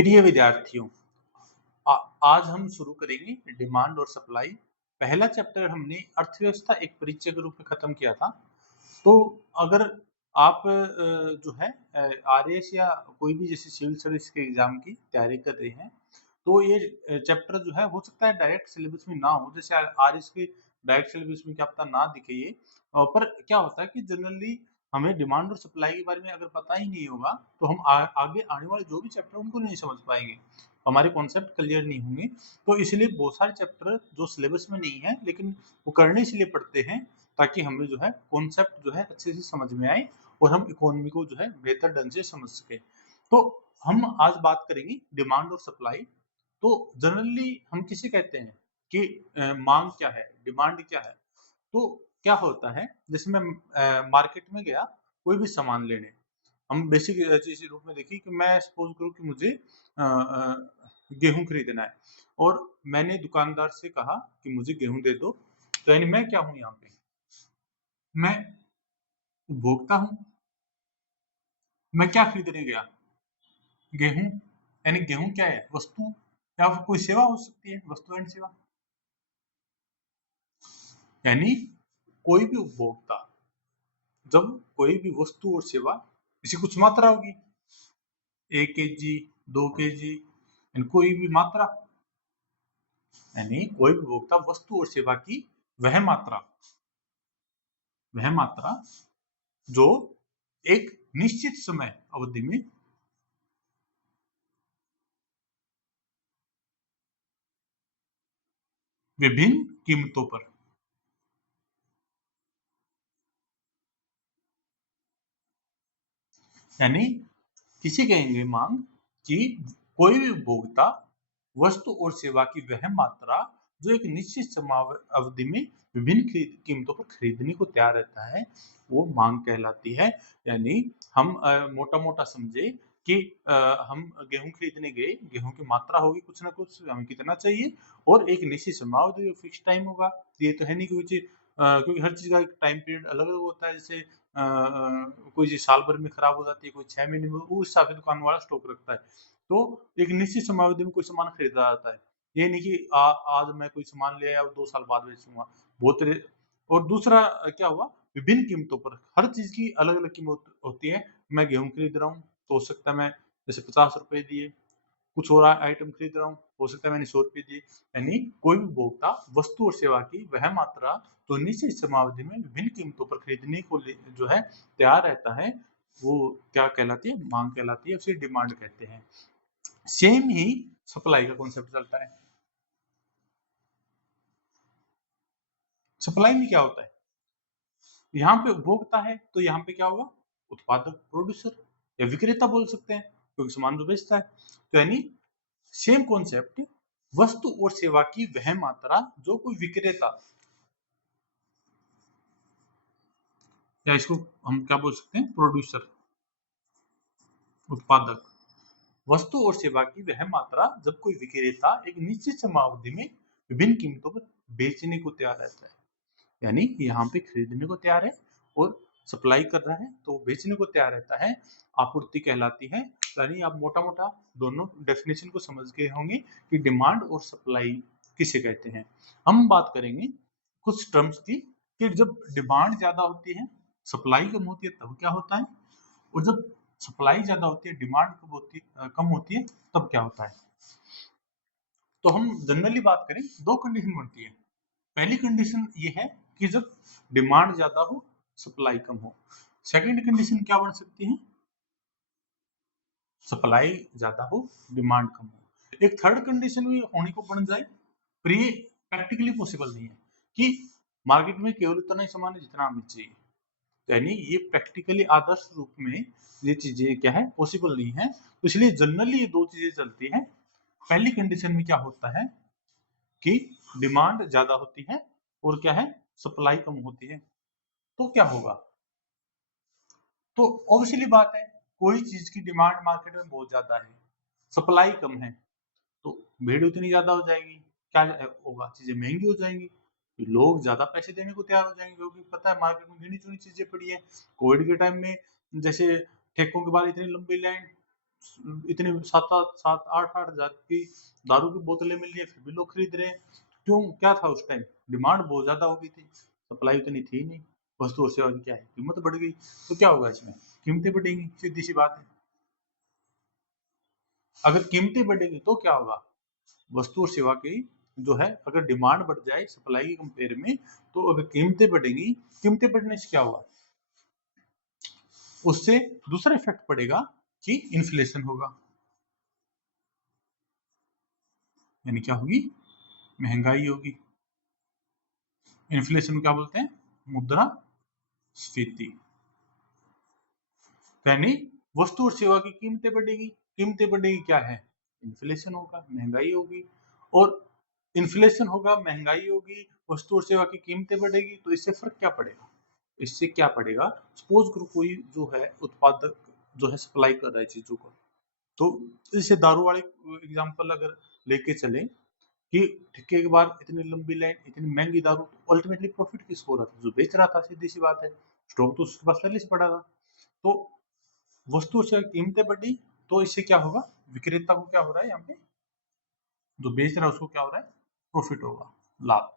प्रिय विद्यार्थियों, आ, आज हम शुरू करेंगे डिमांड और सप्लाई। पहला चैप्टर हमने अर्थव्यवस्था एक परिचय के रूप में खत्म किया था। तो अगर आप जो है आरएएस या कोई भी जैसे सिविल सर्विस के एग्जाम की तैयारी कर रहे हैं, तो ये चैप्टर जो है हो सकता है डायरेक्ट सिलेबस में ना हो। जैसे आरएएस के डायरेक्ट सिलेबस में क्या पता ना दिखे ये, पर क्या होता है कि जनरली हमें डिमांड और सप्लाई के बारे में अगर पता ही नहीं होगा तो हम आगे आने वाले जो भी चैप्टर उनको नहीं समझ पाएंगे, हमारे कॉन्सेप्ट क्लियर नहीं होंगे। तो इसलिए बहुत सारे चैप्टर जो सिलेबस में नहीं है लेकिन वो करने इसलिए पड़ते हैं ताकि हमें जो है कॉन्सेप्ट जो है अच्छे से समझ में आए और हम इकोनॉमी को जो है बेहतर ढंग से समझ सके। तो हम आज बात करेंगे डिमांड और सप्लाई। तो जनरली हम किसे कहते हैं कि मांग क्या है, डिमांड क्या है। तो क्या होता है, जैसे मैं मार्केट में गया कोई भी सामान लेने, हम बेसिक चीज रूप में देखिए कि मैं सपोज करूँ कि मुझे गेहूं खरीदना है और मैंने दुकानदार से कहा कि मुझे गेहूं दे दो। तो यानी मैं क्या हूं यहाँ पे, मैं उपभोक्ता हूँ। मैं क्या खरीदने गया, गेहूं। यानी गेहूं क्या है, वस्तु या फिर कोई सेवा हो सकती है, वस्तु एंड सेवा। यानी कोई भी उपभोक्ता जब कोई भी वस्तु और सेवा, इसी कुछ मात्रा होगी, 1 kg, 2 kg, कोई भी मात्रा, यानी कोई भी उपभोक्ता वस्तु और सेवा की वह मात्रा जो एक निश्चित समय अवधि में विभिन्न कीमतों पर, यानी किसी कहेंगे मांग कि कोई भी उपभोक्ता वस्तु और सेवा की वह मात्रा जो एक निश्चित समय अवधि में विभिन्न कीमतों पर खरीदने को तैयार रहता है, वो मांग कहलाती है। यानी हम मोटा मोटा समझे कि हम गेहूं खरीदने गए, गेहूं की मात्रा होगी कुछ ना कुछ, हमें कितना चाहिए और एक निश्चित समय अवधि फिक्स टाइम होगा। ये तो है नहीं कोई चीज, क्योंकि हर चीज का एक टाइम पीरियड अलग अलग होता है। जैसे कोई चीज साल भर में खराब हो जाती है, कोई 6 महीने में, उस हिसाब से दुकान वाला स्टॉक रखता है। तो एक निश्चित समयावधि में कोई सामान खरीदा जाता है। ये नहीं कि आज मैं कोई सामान ले आया और 2 साल बाद बेचूंगा। बहुत और दूसरा क्या हुआ, विभिन्न कीमतों पर, हर चीज की अलग अलग कीमत होती है। मैं गेहूं खरीद रहा हूँ तो हो सकता है मैं जैसे 50 रुपए दिए, कुछ और आइटम खरीद रहा हूँ हो सकता है मैंने 100 रुपये दिए। यानी कोई भी उपभोक्ता वस्तु और सेवा की वह मात्रा तो निश्चित समयावधि में विभिन्न कीमतों पर खरीदने को जो है तैयार रहता है, वो क्या कहलाती है, मांग कहलाती है, उसे डिमांड कहते हैं। सेम ही सप्लाई का कॉन्सेप्ट चलता है। सप्लाई में क्या होता है, यहाँ पे उपभोक्ता है तो यहाँ पे क्या होगा, उत्पादक, प्रोड्यूसर या विक्रेता बोल सकते हैं, क्योंकि सामान जो बेचता है। तो यानी सेम कॉन्सेप्ट, वस्तु और सेवा की वह मात्रा जो कोई विक्रेता, या इसको हम क्या बोल सकते हैं, प्रोड्यूसर, उत्पादक, वस्तु और सेवा की वह मात्रा जब कोई विक्रेता एक निश्चित समयावधि में विभिन्न कीमतों पर बेचने को तैयार रहता है। यानी यहाँ पे खरीदने को तैयार है और सप्लाई कर रहा है तो बेचने को तैयार रहता है, आपूर्ति कहलाती है। यानी आप मोटा मोटा दोनों डेफिनेशन को समझ गए होंगे कि डिमांड और सप्लाई किसे कहते हैं। हम बात करेंगे कुछ टर्म्स की कि जब डिमांड ज्यादा होती है, सप्लाई कम होती है, तब क्या होता है, और जब सप्लाई ज्यादा होती है, डिमांड कम होती है, तब क्या होता है। तो हम जनरली बात करें, दो कंडीशन बनती है। पहली कंडीशन ये है कि जब डिमांड ज्यादा हो, सप्लाई कम हो। सेकंड कंडीशन क्या बन सकती है, सप्लाई ज्यादा हो, डिमांड कम हो। एक थर्ड कंडीशन भी होने को बन जाए, पर ये प्रैक्टिकली पॉसिबल नहीं है कि मार्केट में केवल उतना ही सामान है जितना हमें चाहिए। यानी ये प्रैक्टिकली आदर्श रूप में ये चीजें क्या है, पॉसिबल नहीं है। तो इसलिए जनरली ये दो चीजें चलती हैं। पहली कंडीशन में क्या होता है कि डिमांड ज्यादा होती है और क्या है, सप्लाई कम होती है। तो क्या होगा, तो ऑब्वियसली बात है, कोई चीज की डिमांड मार्केट में बहुत ज्यादा है, सप्लाई कम है, तो भीड़ उतनी ज्यादा हो जाएगी, क्या होगा, चीजें महंगी हो जाएंगी, तो लोग ज्यादा पैसे देने को तैयार हो जाएंगे, क्योंकि पता है मार्केट में गिनी चुनी चीजें पड़ी है। कोविड के टाइम में जैसे ठेकों के बाद इतनी लंबी लाइन, इतने 7-8 हज़ार की दारू की बोतलें मिल रही है, फिर भी लोग खरीद रहे हैं। क्यों? क्या था उस टाइम? डिमांड बहुत ज़्यादा हो गई थी, सप्लाई उतनी थी नहीं। वस्तु और सेवा की क्या है, कीमत बढ़ गई। तो क्या होगा इसमें? कीमतें बढ़ेंगी, सीधी-सी बात है। अगर कीमतें बढ़ेंगी तो क्या होगा? वस्तु और सेवा की जो है, अगर डिमांड बढ़ जाए सप्लाई के कंपेयर में, तो अगर कीमतें बढ़ेंगी, कीमतें बढ़ने से क्या होगा? उससे दूसरा इफेक्ट पड़ेगा कि इन्फ्लेशन होगा। यानी क्या होगी? महंगाई होगी। इन्फ्लेशन क्या बोलते हैं? मुद्रास्फीति। यानी वस्तु और सेवा की कीमतें बढ़ेगी। कीमतें बढ़ेगी क्या है? इन्फ्लेशन होगा, महंगाई होगी। और इन्फ्लेशन होगा, महंगाई होगी, वस्तु और सेवा की कीमतें बढ़ेगी, तो इससे फर्क क्या पड़ेगा? इससे क्या पड़ेगा? सपोज करो कोई जो है उत्पादक जो है सप्लाई कर रहा है चीजों को, तो इसे दारू वाले एग्जांपल अगर लेके चले कि ठेके के बाद इतनी लंबी लाइन, इतनी महंगी दारू, तो अल्टीमेटली प्रॉफिट किसको हो रहा था? जो बेच रहा था, सीधी सी बात है। स्टॉक तो उसके पास पहले से पड़ा था। तो वस्तु से कीमतें बढ़ी, तो इससे क्या होगा? विक्रेता को क्या हो रहा है यहाँ पे? जो बेच रहा है उसको क्या हो रहा है? प्रॉफिट होगा, लाभ।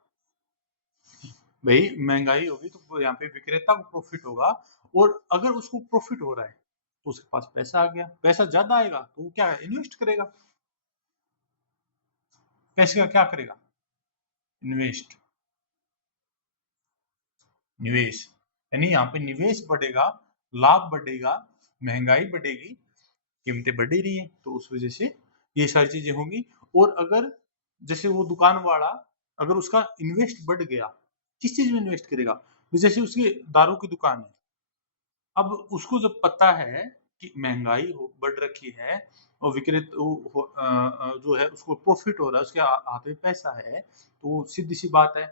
भाई महंगाई होगी तो यहाँ पे विक्रेता को प्रॉफिट होगा। और अगर उसको प्रॉफिट हो रहा है तो उसके पास पैसा आ गया, पैसा ज्यादा आएगा तो वो क्या है? इन्वेस्ट करेगा। पैसे का क्या करेगा? इन्वेस्ट, निवेश। यानी यहाँ पे निवेश बढ़ेगा, लाभ बढ़ेगा, महंगाई बढ़ेगी, कीमतें बढ़ ही रही है, तो उस वजह से ये सारी चीजें होंगी। और अगर जैसे वो दुकान वाला, अगर उसका इन्वेस्ट बढ़ गया, किस चीज में इन्वेस्ट करेगा? जैसे उसकी दारू की दुकान है, अब उसको जब पता है कि महंगाई बढ़ रखी है और जो है उसको प्रॉफिट हो रहा है, उसके हाथ में पैसा है, तो सीधी सी बात है,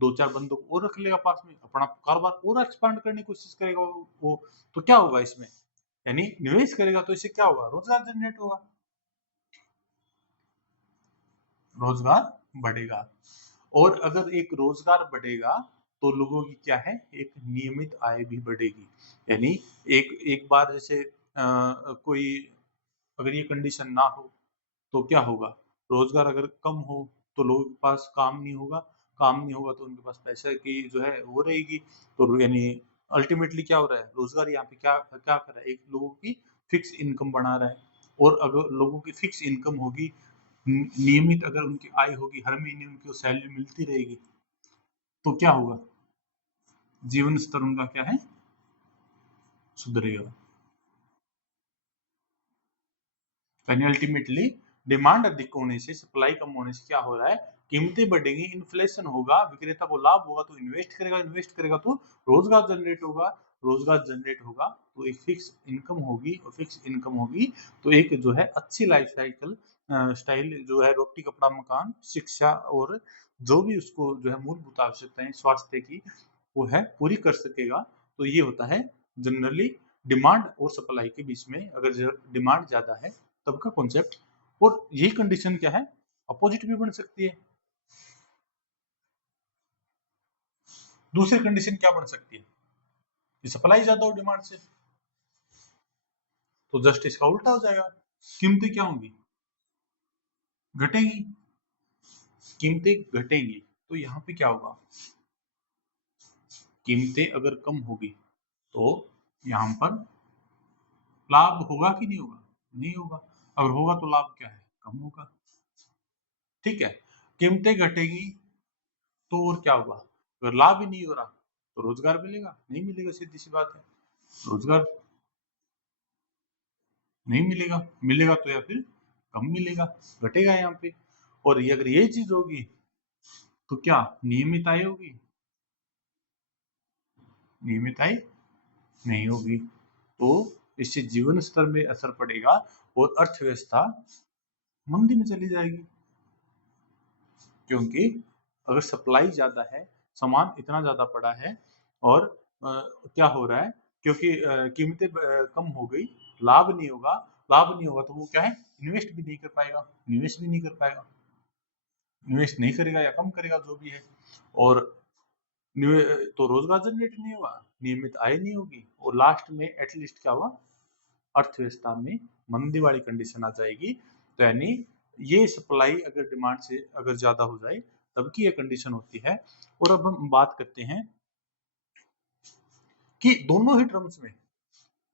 दो चार बंदों को और रख लेगा पास में, अपना कारोबार और एक्सपांड करने की कोशिश करेगा वो। तो क्या होगा इसमें? यानी निवेश करेगा, तो इससे क्या होगा? रोजगार जनरेट होगा, रोजगार बढ़ेगा। और अगर एक रोजगार बढ़ेगा तो लोगों की क्या है? एक नियमित आय भी बढ़ेगी। यानी एक एक बार जैसे कोई, अगर ये कंडीशन ना हो तो क्या होगा? रोजगार अगर कम हो तो लोगों के पास काम नहीं होगा, काम नहीं होगा तो उनके पास पैसे की जो है वो रहेगी। तो यानी अल्टीमेटली क्या हो रहा है? रोजगार यहाँ पे क्या क्या कर रहा है? एक लोगों की फिक्स इनकम बना रहा है। और अगर लोगों की फिक्स इनकम होगी, नियमित अगर उनकी आय होगी, हर महीने उनको सैलरी मिलती रहेगी, तो क्या होगा? जीवन स्तर उनका क्या है? सुधरेगा। यानी अल्टीमेटली डिमांड अधिक होने से, सप्लाई कम होने से क्या हो रहा है? कीमतें बढ़ेंगी, इन्फ्लेशन होगा, विक्रेता को लाभ होगा तो इन्वेस्ट करेगा, इन्वेस्ट करेगा तो रोजगार जनरेट होगा, रोजगार जनरेट होगा तो एक फिक्स इनकम होगी, और फिक्स इनकम होगी तो एक जो है अच्छी लाइफ साइकिल स्टाइल जो है, रोटी कपड़ा मकान शिक्षा और जो भी उसको जो है मूलभूत आवश्यकताएं स्वास्थ्य की, वो है पूरी कर सकेगा। तो ये होता है जनरली डिमांड और सप्लाई के बीच में, अगर डिमांड ज्यादा है तब का कॉन्सेप्ट। और यही कंडीशन क्या है? अपोजिट भी बन सकती है। दूसरी कंडीशन क्या बन सकती है? कि सप्लाई ज्यादा हो डिमांड से, तो जस्ट इसका उल्टा हो जाएगा, कीमतें क्या होंगी? घटेंगी। कीमतें घटेंगी तो यहाँ पे क्या होगा? कीमतें अगर कम होगी तो यहाँ पर लाभ होगा कि नहीं होगा? नहीं होगा। अगर होगा तो लाभ क्या है? कम होगा। ठीक है। कीमतें घटेगी तो और क्या होगा? अगर लाभ ही नहीं हो रहा तो रोजगार मिलेगा? नहीं मिलेगा, सीधी सी बात है। रोजगार नहीं मिलेगा, मिलेगा तो या फिर कम मिलेगा, घटेगा यहाँ पे। और ये अगर ये चीज होगी तो क्या नियमित आय होगी? नियमित आय नहीं होगी। तो इससे जीवन स्तर में असर पड़ेगा और अर्थव्यवस्था मंदी में चली जाएगी। क्योंकि अगर सप्लाई ज्यादा है, सामान इतना ज्यादा पड़ा है, और क्या हो रहा है? क्योंकि कीमतें कम हो गई, लाभ नहीं होगा। लाभ नहीं होगा तो वो क्या है? इन्वेस्ट भी नहीं कर पाएगा, निवेश भी नहीं कर पाएगा, निवेश नहीं करेगा या कम करेगा जो भी है। और तो रोजगार जनरेट नहीं होगा, नियमित आय नहीं होगी, और लास्ट में एटलीस्ट क्या हुआ? अर्थव्यवस्था में मंदी वाली कंडीशन आ जाएगी। तो यानी ये सप्लाई अगर डिमांड से अगर ज्यादा हो जाए तब की ये कंडीशन होती है। और अब हम बात करते हैं कि दोनों ही टर्म्स में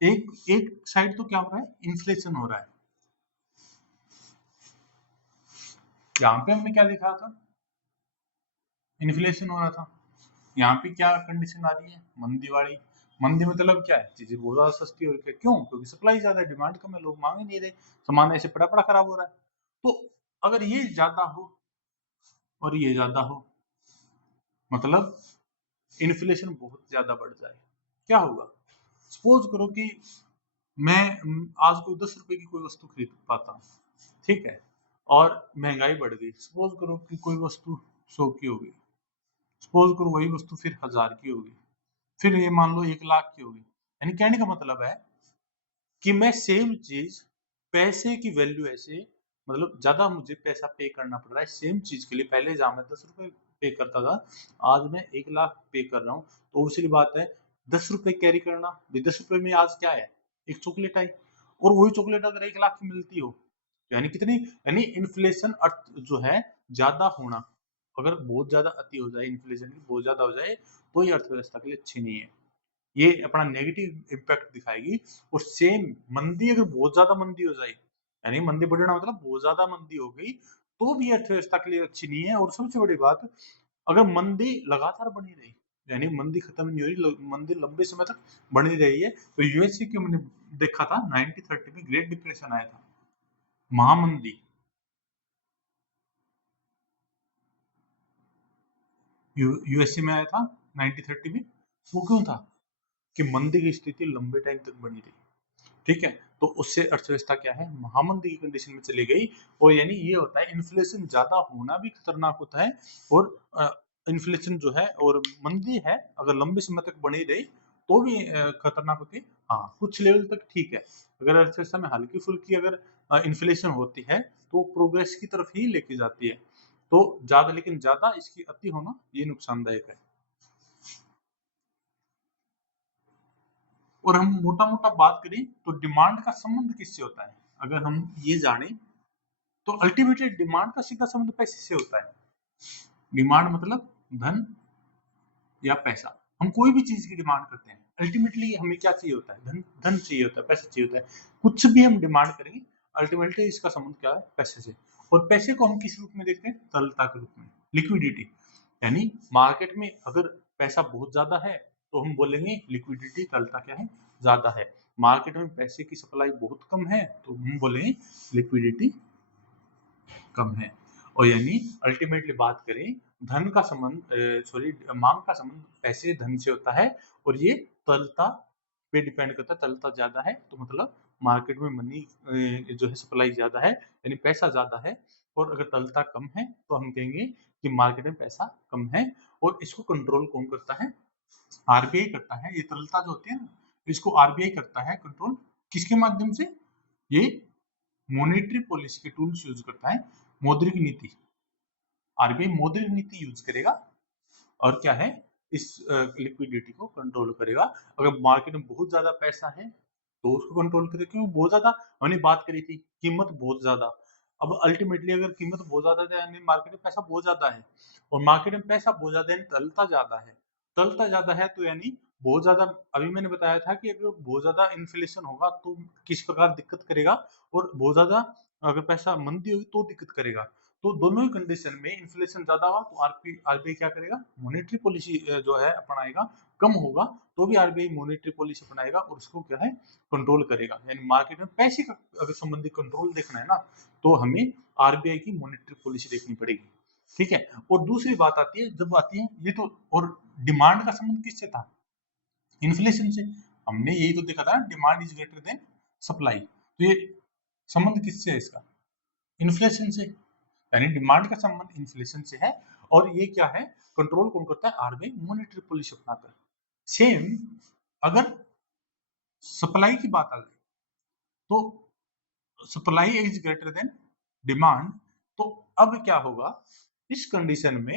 एक एक साइड तो क्या हो रहा है, इन्फ्लेशन हो रहा है। यहाँ पे हमने क्या देखा था, इन्फ्लेशन हो रहा था। यहाँ पे क्या कंडीशन आ रही है, मंदी वाली। मंदी मतलब क्या है, चीजें बहुत ज्यादा सस्ती हो रही है। क्यों? क्योंकि सप्लाई ज्यादा है, डिमांड कम है, लोग मांग ही नहीं रहे, सामान ऐसे पड़ा पड़ा खराब हो रहा है। तो अगर ये ज्यादा हो और ये ज्यादा हो, मतलब इन्फ्लेशन बहुत ज्यादा बढ़ जाए, क्या होगा? सपोज करो कि मैं आज कोई 10 रुपए की कोई वस्तु खरीद पाता हूँ, ठीक है, और महंगाई बढ़ गई। सपोज करो कि कोई वस्तु 100 की हो गई, सपोज करो वही वस्तु फिर 1000 की होगी, फिर ये मान लो 1 लाख की होगी। यानी कहने का मतलब है कि मैं सेम चीज, पैसे की वैल्यू ऐसे, मतलब ज्यादा मुझे पैसा पे करना पड़ रहा है सेम चीज के लिए। पहले जहां मैं 10 रुपए पे करता था, आज मैं 1 लाख पे कर रहा हूँ। तो उसी बात है, 10 रुपए कैरी करना भी, 10 रुपए में आज क्या है, एक चॉकलेट आई। और वही चॉकलेट अगर 1 लाख की मिलती हो, तो यानी कितनी, यानी इन्फ्लेशन अर्थ जो है ज्यादा होना, अगर बहुत ज्यादा अति हो जाए, इन्फ्लेशन की बहुत ज्यादा हो जाए, तो ये अर्थव्यवस्था के लिए अच्छी नहीं है, ये अपना नेगेटिव इम्पैक्ट दिखाएगी। और सेम मंदी, अगर बहुत ज्यादा मंदी हो जाए, यानी मंदी बढ़ना मतलब बहुत ज्यादा मंदी हो गई, तो भी अर्थव्यवस्था के लिए अच्छी नहीं है। और सबसे बड़ी बात, अगर मंदी लगातार बनी रही, यानी मंदी खत्म नहीं हो रही, मंदी लंबे समय तक बनी रही है, तो यूएसए की हमने देखा था 1930 में ग्रेट डिप्रेशन आया था, महामंदी। यूएसए में आया था 1930 में। वो क्यों था? कि मंदी की स्थिति लंबे टाइम तक बनी रही, ठीक है। तो उससे अर्थव्यवस्था क्या है, महामंदी की कंडीशन में चली गई। और यानी ये होता है, इन्फ्लेशन ज्यादा होना भी खतरनाक होता है। और इन्फ्लेशन जो है और मंदी है, अगर लंबे समय तक बनी रही तो भी खतरनाक होती है। हाँ, कुछ लेवल तक ठीक है। अगर अर्थव्यवस्था में हल्की फुल्की अगर इन्फ्लेशन होती है तो प्रोग्रेस की तरफ ही लेके जाती है। तो ज्यादा, लेकिन ज्यादा इसकी अति होना ये नुकसानदायक है। और हम मोटा मोटा बात करें तो डिमांड का संबंध किससे होता है, अगर हम ये जाने, तो अल्टीमेटली डिमांड का सीधा संबंध पैसे से होता है। डिमांड मतलब धन या पैसा। हम कोई भी चीज की डिमांड करते हैं, अल्टीमेटली हमें क्या चाहिए होता है, धन। धन चाहिए होता है, पैसा चाहिए होता है। कुछ भी हम डिमांड करेंगे, अल्टीमेटली इसका संबंध क्या है, पैसे से। और पैसे को हम किस रूप में देखते हैं, तरलता के रूप में, लिक्विडिटी। यानी मार्केट में अगर पैसा बहुत ज्यादा है तो हम बोलेंगे लिक्विडिटी, तरलता क्या है, ज्यादा है। मार्केट में पैसे की सप्लाई बहुत कम है तो हम बोलेंगे लिक्विडिटी कम है। और यानी अल्टीमेटली बात करें, धन का संबंध, सॉरी, मांग का संबंध पैसे धन से होता है। और ये तरलता पे डिपेंड करता है। तरलता ज्यादा है तो मतलब मार्केट में मनी जो है, सप्लाई ज्यादा है, यानी पैसा ज्यादा है। और अगर तरलता कम है तो हम कहेंगे कि मार्केट में पैसा कम है। और इसको कंट्रोल कौन करता है, आरबीआई करता है। ये तरलता जो होती है ना, इसको आरबीआई करता है कंट्रोल। किसके माध्यम से? ये मॉनेटरी पॉलिसी के टूल्स यूज करता है, मौद्रिक नीति। आरबीआई मौद्रिक नीति यूज करेगा और क्या है, इस लिक्विडिटी को कंट्रोल करेगा। अगर मार्केट में बहुत ज्यादा पैसा है तो उसको कंट्रोल करेगा, क्योंकि बहुत ज्यादा, हमने बात करी थी कीमत बहुत ज्यादा। अब अल्टीमेटली अगर कीमत बहुत ज्यादा है, यानी मार्केट में पैसा बहुत ज्यादा है, और मार्केट में पैसा बहुत ज्यादा है, तरलता ज्यादा है। तरलता ज्यादा है तो यानी बहुत ज्यादा, अभी मैंने बताया था कि अगर बहुत ज्यादा इन्फ्लेशन होगा तो किस प्रकार दिक्कत करेगा, और बहुत ज्यादा अगर पैसा मंदी होगी तो दिक्कत करेगा। तो दोनों ही कंडीशन में इन्फ्लेशन ज्यादा हुआ तो आरबीआई क्या करेगा, मॉनेटरी पॉलिसी जो है अपनाएगा। कम होगा तो भी आरबीआई मॉनेटरी पॉलिसी अपनाएगा और उसको क्या है, कंट्रोल करेगा। यानी मार्केट में पैसे का अगर संबंधी कंट्रोल देखना है ना, तो हमें आरबीआई की मॉनेटरी पॉलिसी देखनी पड़ेगी, ठीक है। और दूसरी बात आती है, जब आती है ये तो, और डिमांड का संबंध किससे था, इन्फ्लेशन से। हमने यही तो देखा था, demand is greater than supply. तो ये संबंध किससे है इसका, इन्फ्लेशन से। यानी डिमांड का संबंध इन्फ्लेशन से है। और ये क्या है, कंट्रोल कौन करता है, आरबीआई मॉनेटरी पॉलिसी अपनाता है। सेम अगर सप्लाई की बात आ जाए, तो supply is greater than demand, तो अब क्या होगा, इस कंडीशन में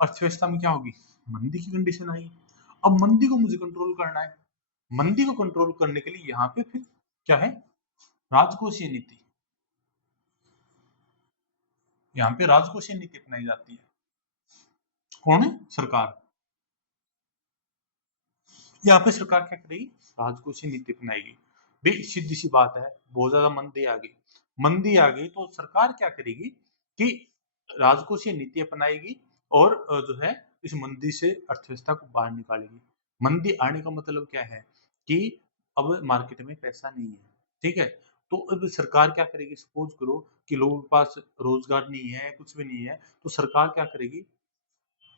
अर्थव्यवस्था में क्या होगी, मंदी की कंडीशन आएगी। अब मंदी को मुझे कंट्रोल करना है। मंदी को कंट्रोल करने के लिए यहाँ पे फिर क्या है, राजकोषीय नीति, यहाँ पे राजकोषीय नीति अपनाई जाती है। कौन है? सरकार। यहाँ पे सरकार क्या करेगी? राजकोषीय नीति अपनाएगी। भाई सीधी सी बात है, बहुत ज्यादा मंदी आ गई तो सरकार क्या करेगी कि राजकोषीय नीति अपनाएगी और जो है इस मंदी से अर्थव्यवस्था को बाहर निकालेगी। मंदी आने का मतलब क्या है कि अब मार्केट में पैसा नहीं है, ठीक है? तो अब सरकार क्या करेगी? सपोज करो कि लोगों के पास रोजगार नहीं है, कुछ भी नहीं है, तो सरकार क्या करेगी?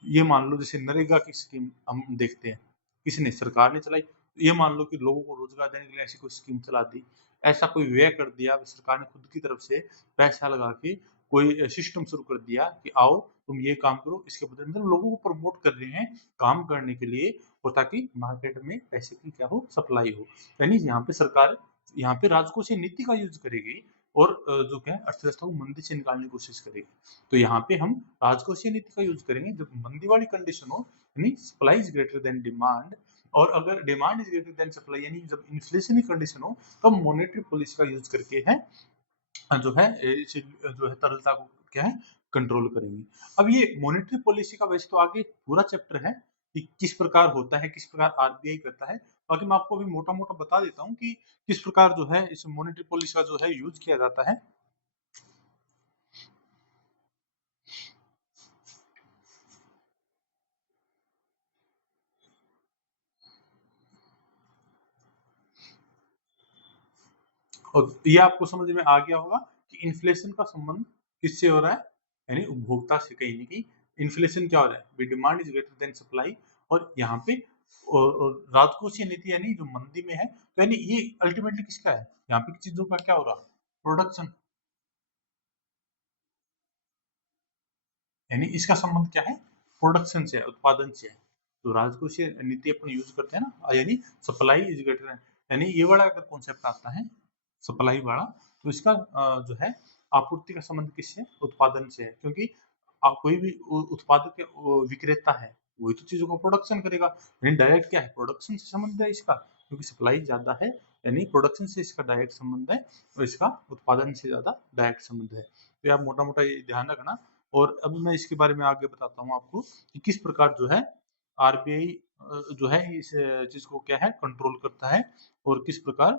ये मान लो जैसे नरेगा की स्कीम हम देखते हैं, किसने? सरकार ने चलाई। ये मान लो कि लोगों को रोजगार देने के लिए ऐसी कोई स्कीम चला दी, ऐसा कोई व्यय कर दिया सरकार ने खुद की तरफ से पैसा लगा के, कोई सिस्टम शुरू कर दिया कि आओ तुम ये काम करो, इसके बदले मतलब लोगों को प्रमोट कर रहे हैं काम करने के लिए, और ताकि मार्केट में पैसे की क्या हो? सप्लाई हो। यानी यहाँ पे सरकार यहाँ पे राजकोषीय नीति का यूज करेगी और जो क्या है अर्थव्यवस्था को मंदी से निकालने की कोशिश करेगी। तो यहाँ पे हम राजकोषीय नीति का यूज करेंगे जब मंदी वाली कंडीशन हो, यानी supply is greater than demand, और अगर demand is greater than supply यानी जब इन्फ्लेशनरी कंडीशन हो, तब मॉनेटरी पॉलिसी का यूज करके है जो है जो है तरलता को क्या है? कंट्रोल करेंगे। अब ये मॉनेटरी पॉलिसी का वैसे तो आगे पूरा चैप्टर है कि किस प्रकार होता है, किस प्रकार आरबीआई करता है। बाकी मैं आपको अभी मोटा-मोटा बता देता हूँ कि किस प्रकार जो है इस मॉनेटरी पॉलिसी का जो है यूज किया जाता है। और ये आपको समझ में आ गया होगा कि इन्फ्लेशन का संबंध किससे हो रहा है? यानी उपभोक्ता से। कहीं न कहीं इन्फ्लेशन क्या हो रहा है? Demand is greater than supply, और यहाँ पे और राजकोषीय नीति यानी जो मंदी में है, तो यानी ये अल्टीमेटली किसका है? यहाँ पे चीजों का क्या हो रहा है? प्रोडक्शन। यानी इसका संबंध क्या है? प्रोडक्शन से है, उत्पादन से है। तो राजकोषीय नीति अपन यूज करते हैं ना, यानी सप्लाई इज ग्रेटर, यानी ये वाला अगर कॉन्सेप्ट आता है सप्लाई वाला, तो इसका जो है आपूर्ति का संबंध किससे? उत्पादन से है। क्योंकि कोई भी उत्पादक या विक्रेता है, वही तो चीजों का प्रोडक्शन करेगा, यानी डायरेक्ट क्या है? प्रोडक्शन से संबंध है इसका, क्योंकि सप्लाई ज्यादा है, यानी प्रोडक्शन से इसका डायरेक्ट संबंध है, और इसका उत्पादन से ज्यादा डायरेक्ट संबंध है। तो आप मोटा मोटा ये ध्यान रखना। और अब मैं इसके बारे में आगे बताता हूँ आपको कि किस प्रकार जो है आरबीआई जो है इस चीज को क्या है? कंट्रोल करता है, और किस प्रकार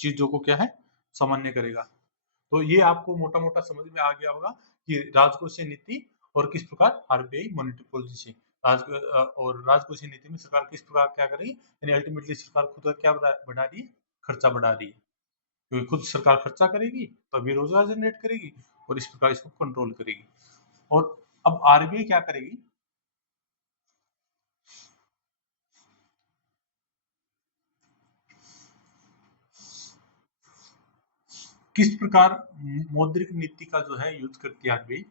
चीजों को क्या है? सामान्य करेगा। तो ये आपको मोटा मोटा समझ में आ गया होगा कि राजकोषीय नीति और किस प्रकार आरबीआई मॉनेटरी पॉलिसी और राजकोषीय नीति में सरकार किस प्रकार क्या करेगी, यानी अल्टीमेटली सरकार खुद का क्या बढ़ा रही है? खर्चा बढ़ा रही है। क्योंकि खुद सरकार खर्चा करेगी तभी रोजगार जनरेट करेगी, और इस प्रकार इसको कंट्रोल करेगी। और अब आरबीआई क्या करेगी? किस प्रकार मौद्रिक नीति का जो है यूज करती है आरबीआई?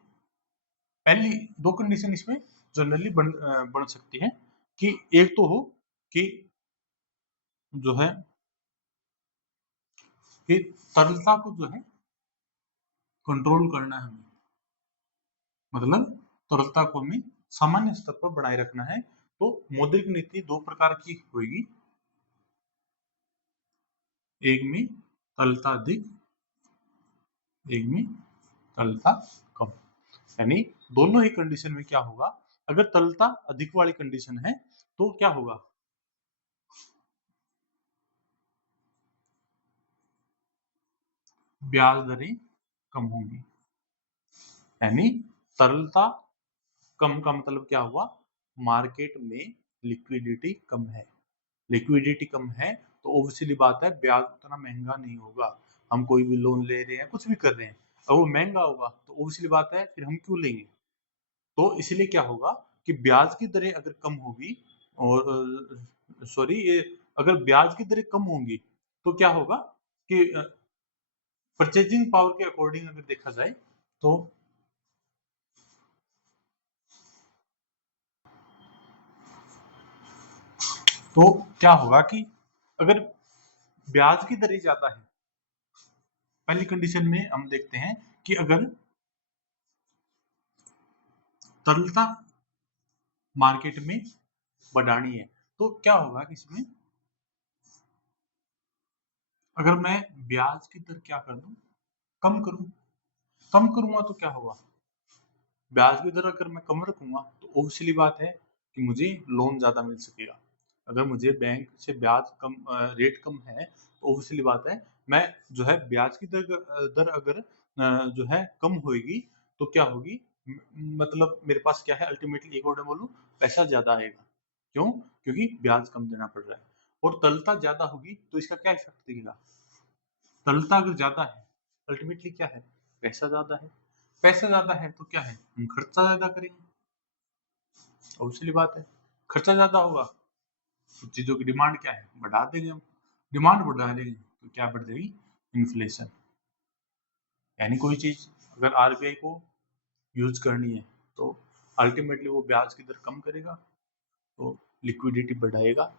पहली दो कंडीशन इसमें जनरली बन सकती है कि एक तो हो कि जो है कि तरलता को जो है कंट्रोल करना है हमें, मतलब तरलता को हमें सामान्य स्तर पर बनाए रखना है। तो मौद्रिक नीति दो प्रकार की होगी, एक में तरलता अधिक, एक में तरलता कम। यानी दोनों ही कंडीशन में क्या होगा? अगर तरलता अधिक वाली कंडीशन है तो क्या होगा? ब्याज दरें कम होंगी। यानी तरलता कम का मतलब क्या हुआ? मार्केट में लिक्विडिटी कम है। लिक्विडिटी कम है तो ऑब्वियसली बात है ब्याज उतना महंगा नहीं होगा। हम कोई भी लोन ले रहे हैं, कुछ भी कर रहे हैं, अगर वो महंगा होगा तो ऑब्वियसली बात है फिर हम क्यों लेंगे? तो इसलिए क्या होगा कि ब्याज की दरें अगर कम होगी, और सॉरी ये अगर ब्याज की दरें कम होंगी तो क्या होगा कि परचेजिंग पावर के अकॉर्डिंग अगर देखा जाए तो क्या होगा कि अगर ब्याज की दरें ज्यादा है, पहली कंडीशन में हम देखते हैं कि अगर तरलता मार्केट में बढ़ानी है तो क्या होगा कि इसमें अगर मैं ब्याज की दर क्या कर दूं, कम करूं, कम करूंगा तो क्या होगा, ब्याज की दर अगर मैं कम रखूंगा तो ऑब्वियसली बात है कि मुझे लोन ज्यादा मिल सकेगा। अगर मुझे बैंक से ब्याज कम, रेट कम है, तो ऑब्वियसली बात है मैं जो है ब्याज की दर अगर जो है कम होगी तो क्या होगी, मतलब मेरे पास क्या है अल्टीमेटली, एक और मैं बोलूं, पैसा ज्यादा आएगा। क्यों? क्योंकि ब्याज कम देना पड़ रहा है। और तरलता ज्यादा होगी तो इसका क्या इफेक्ट दिखेगा, तरलता अगर ज्यादा है अल्टीमेटली क्या है, पैसा ज्यादा है। पैसा ज्यादा है तो क्या है, हम खर्चा ज्यादा करेंगे, ऑब्वियसली बात है। खर्चा ज्यादा होगा तो चीजों की डिमांड क्या है, बढ़ा देंगे हम। डिमांड बढ़ा देंगे तो क्या बढ़ जाएगी, इन्फ्लेशन। यानी कोई चीज अगर आरबीआई को यूज करनी है तो अल्टीमेटली वो ब्याज की दर कम करेगा, तो लिक्विडिटी बढ़ाएगा,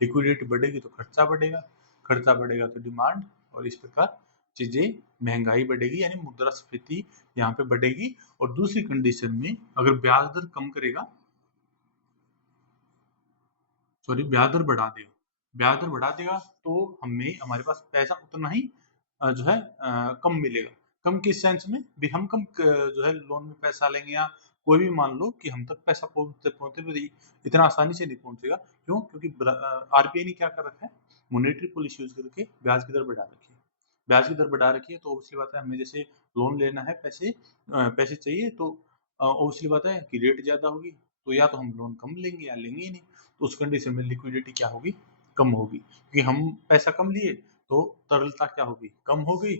लिक्विडिटी बढ़ेगी तो खर्चा बढ़ेगा, खर्चा बढ़ेगा तो डिमांड, और इस प्रकार चीजें, महंगाई बढ़ेगी यानी मुद्रास्फीति यहाँ पे बढ़ेगी। और दूसरी कंडीशन में अगर ब्याज दर कम करेगा, सॉरी ब्याज दर बढ़ा देगा, ब्याज दर बढ़ा देगा तो हमें, हमारे पास पैसा उतना ही जो है कम मिलेगा। कम किस सेंस में भी, हम कम जो है लोन में पैसा लेंगे, या कोई भी मान लो कि हम तक पैसा पहुंचते पहुंचते भी इतना आसानी से नहीं पहुंचेगा। क्यों? क्योंकि आरबीआई ने क्या कर रखा है, मॉनेटरी पॉलिसी यूज करके ब्याज की दर बढ़ा रखी है। ब्याज की दर बढ़ा रखी है तो ऑब्वियसली बात है, हमें जैसे लोन लेना है, पैसे चाहिए, तो ऑब्वियसली बात है कि रेट ज्यादा होगी, तो या तो हम लोन कम लेंगे या लेंगे ही नहीं। तो उस कंडीशन में लिक्विडिटी क्या होगी, कम होगी, क्योंकि हम पैसा कम लिए तो तरलता क्या होगी, कम हो गई।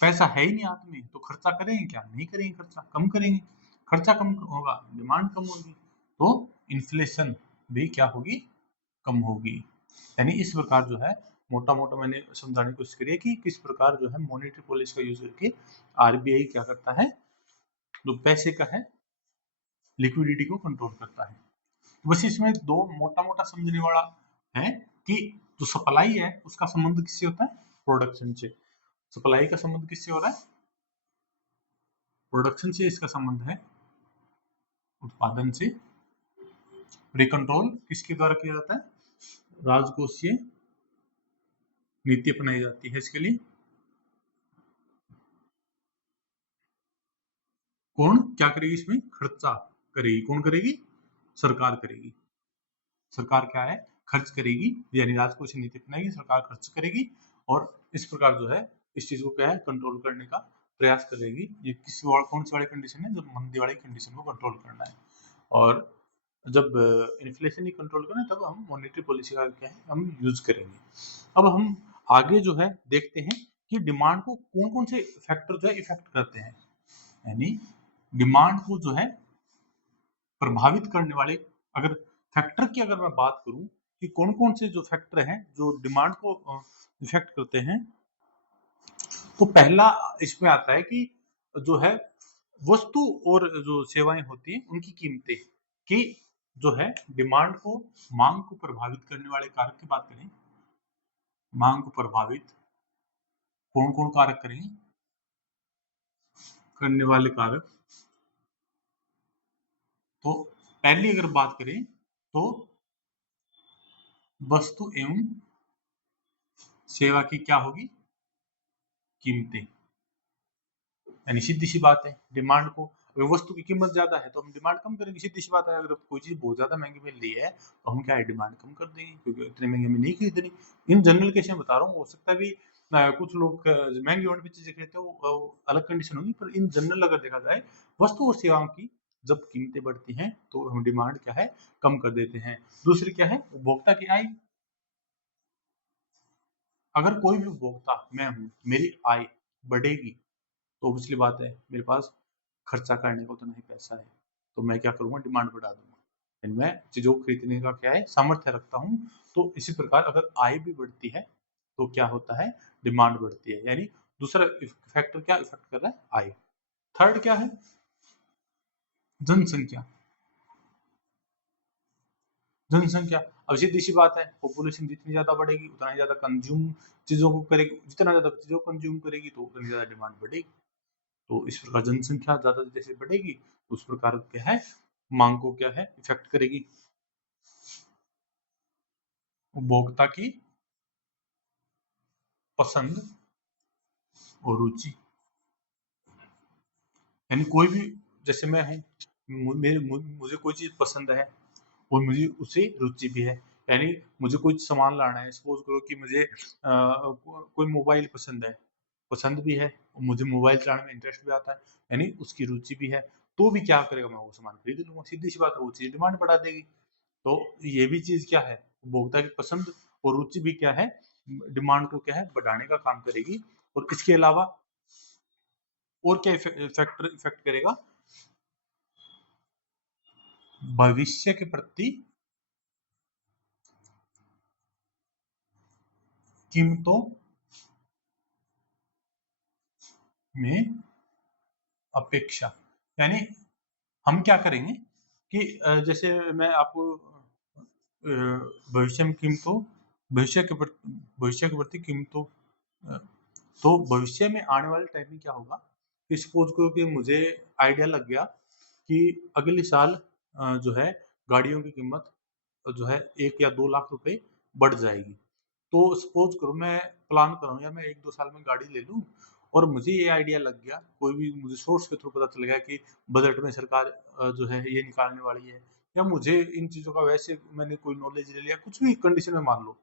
पैसा है ही नहीं हाथ में तो खर्चा करेंगे क्या, नहीं करेंगे, खर्चा कम करेंगे। खर्चा कम होगा, डिमांड कम होगी, तो इन्फ्लेशन भी क्या होगी, कम होगी। यानी इस प्रकार जो है, मोटा मोटा मैंने समझाने की कोशिश करी है कि किस प्रकार जो है मॉनेटरी पॉलिसी का यूज करके आरबीआई क्या करता है, जो पैसे का है लिक्विडिटी को कंट्रोल करता है। बस इसमें दो मोटा मोटा समझने वाला है कि जो सप्लाई है उसका संबंध किससे होता है, प्रोडक्शन से। सप्लाई का संबंध किससे हो रहा है, प्रोडक्शन से इसका संबंध है, उत्पादन से। रिकंट्रोल किसके द्वारा किया जाता है, राजकोषीय नीति अपनाई जाती है इसके लिए। कौन क्या करेगी, इसमें खर्चा करेगी, कौन करेगी, सरकार करेगी। सरकार क्या है, खर्च करेगी, यानी राजकोषीय नीति अपनाएगी, सरकार खर्च करेगी। और इस प्रकार जो है इस चीज को क्या है, कंट्रोल करने का प्रयास करेगी। ये किसी और कौन सी वाली कंडीशन है, जब मंदी वाली कंडीशन को कंट्रोल करना है। और जब इन्फ्लेशन ही कंट्रोल करना है तब हम मॉनेटरी पॉलिसी का क्या है, हम यूज करेंगे। अब हम आगे जो है देखते हैं कि डिमांड को कौन कौन से फैक्टर जो है इफेक्ट करते हैं। यानी डिमांड को जो है प्रभावित करने वाले, अगर फैक्टर की अगर मैं बात करूं कि कौन कौन से जो फैक्टर हैं जो डिमांड को इफेक्ट करते हैं, तो पहला इसमें आता है कि जो है वस्तु और जो सेवाएं होती हैं उनकी कीमतें, कि जो है डिमांड को, मांग को प्रभावित करने वाले कारक की बात करें, मांग को प्रभावित कौन कौन कारक करेंगे, करने वाले कारक, तो पहली अगर बात करें तो वस्तु एवं सेवा की क्या होगी, कीमतें। यानी सीधी सी बात है, डिमांड को, अगर वस्तु की कीमत ज्यादा है तो हम डिमांड कम करेंगे, सीधी सी बात है। अगर कोई चीज बहुत ज्यादा महंगी मिल रही है तो हम क्या है, डिमांड कम कर देंगे, क्योंकि इतने महंगे में नहीं खरीदनी। इन जनरल केस में बता रहा हूँ, हो सकता है भी कुछ लोग महंगी होने पे चीजें खरीदते हैं, वो अलग कंडीशन होगी, पर इन जनरल अगर देखा जाए वस्तु और सेवाओं की जब कीमतें बढ़ती हैं तो हम डिमांड क्या है, कम कर देते हैं। दूसरी क्या है, उपभोक्ता की आय। अगर कोई भी उपभोक्ता मैं हूँ, मेरी आय बढ़ेगी तो ऑब्वियसली बात है मेरे पास खर्चा करने को तो नहीं पैसा है, तो मैं क्या करूंगा, डिमांड बढ़ा दूंगा। यानी मैं चीजों को खरीदने का क्या है, सामर्थ्य रखता हूँ। तो इसी प्रकार अगर आय भी बढ़ती है तो क्या होता है, डिमांड बढ़ती है। यानी दूसरा फैक्टर क्या इफेक्ट कर रहा है, आय। थर्ड क्या है, जनसंख्या। जनसंख्या, अब सीधी सी बात है, पॉपुलेशन जितनी ज्यादा बढ़ेगी उतना ही ज्यादा कंज्यूम चीजों को करेगी, जितना ज्यादा चीजों को कंज्यूम करेगी तो उतनी ज्यादा डिमांड बढ़ेगी। तो इस प्रकार जनसंख्या ज्यादा जैसे बढ़ेगी उस प्रकार क्या है, मांग को क्या है, इफेक्ट करेगी। उपभोक्ता की पसंद और रुचि, यानी कोई भी, जैसे मैं हूँ, मुझे कोई चीज़ पसंद है और मुझे उससे रुचि भी है। यानी मुझे कोई सामान लाना है, सपोज करो कि मुझे कोई मोबाइल पसंद भी है और मुझे मोबाइल चलाने में इंटरेस्ट भी आता है, यानी उसकी रुचि भी है, तो भी क्या करेगा, मैं वो सामान खरीद लूंगा। सीधी सी बात है, वो चीज़ डिमांड बढ़ा देगी। तो ये भी चीज़ क्या है, उपभोक्ता की पसंद और रुचि भी क्या है, डिमांड को क्या है, बढ़ाने का काम करेगी। और इसके अलावा और क्या फैक्टर इफेक्ट करेगा, भविष्य के प्रति कीमतों में अपेक्षा। यानी हम क्या करेंगे कि जैसे मैं आपको भविष्य में कीमतों भविष्य के प्रति कीमतों, अ, तो भविष्य में आने वाले टाइम में क्या होगा कि सपोज करो कि मुझे आइडिया लग गया कि अगले साल जो है गाड़ियों की कीमत जो है 1 या 2 लाख रुपए बढ़ जाएगी। तो सपोज करो मैं प्लान कर रहा हूँ, या मैं 1-2 साल में गाड़ी ले लूँ, और मुझे ये आइडिया लग गया, कोई भी मुझे सोर्स के थ्रू पता चल गया कि बजट में सरकार जो है ये निकालने वाली है, या मुझे इन चीज़ों का वैसे मैंने कोई नॉलेज ले लिया, कुछ भी कंडीशन में मान लो।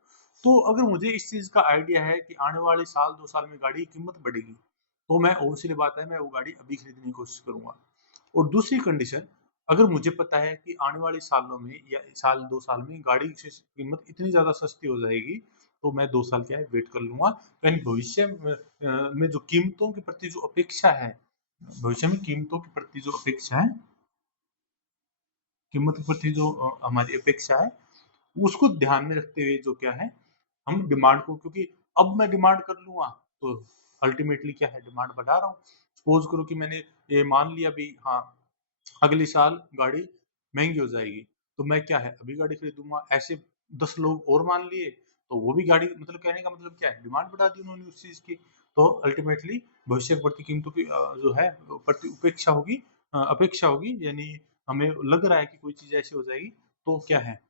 तो अगर मुझे इस चीज़ का आइडिया है कि आने वाले साल 2 साल में गाड़ी की कीमत बढ़ेगी, तो मैं ऑब्वियसली बात है, मैं वो गाड़ी अभी खरीदने की कोशिश करूंगा। और दूसरी कंडीशन, अगर मुझे पता है कि आने वाले सालों में या साल 2 साल में गाड़ी की कीमत इतनी ज़्यादा सस्ती हो जाएगी, तो मैं 2 साल क्या है वेट कर लूंगा। यानी भविष्य में जो कीमतों के प्रति जो अपेक्षा है, भविष्य में कीमतों के प्रति जो अपेक्षा है, कीमत के प्रति जो हमारी अपेक्षा है, उसको ध्यान में रखते हुए जो क्या है, हम डिमांड को, क्योंकि अब मैं डिमांड कर लूंगा तो अल्टीमेटली क्या है, डिमांड बढ़ा रहा हूँ। सपोज करो कि मैंने ये मान लिया भी, हाँ अगले साल गाड़ी महंगी हो जाएगी, तो मैं क्या है अभी गाड़ी खरीदूंगा। ऐसे 10 लोग और मान लिए, तो वो भी गाड़ी, मतलब कहने का मतलब क्या है, डिमांड बढ़ा दी उन्होंने उस चीज की। तो अल्टीमेटली भविष्य के प्रति कीमतों की जो है प्रति उपेक्षा होगी, अपेक्षा होगी, यानी हमें लग रहा है कि कोई चीज ऐसी हो जाएगी, तो क्या है,